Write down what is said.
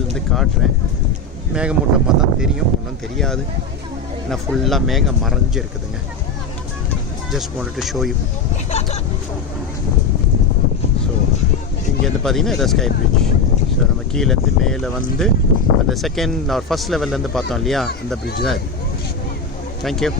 மேலேருந்து காட்டுறேன். மேகமூட்டமாக தான் தெரியும் ஒன்றும் தெரியாது. ஏன்னா ஃபுல்லாக மேகம் மறைஞ்சு இருக்குதுங்க just want to show you so இங்கேருந்து பார்த்தீங்கன்னா இதான் ஸ்கை பிரிட்ஜ் ஸோ நம்ம கீழேருந்து மேலே வந்து அந்த செகண்ட் ஆர் ஃபர்ஸ்ட் லெவல்லேருந்து பார்த்தோம் இல்லையா? அந்த பிரிட்ஜ் தான் இது. தேங்க்யூ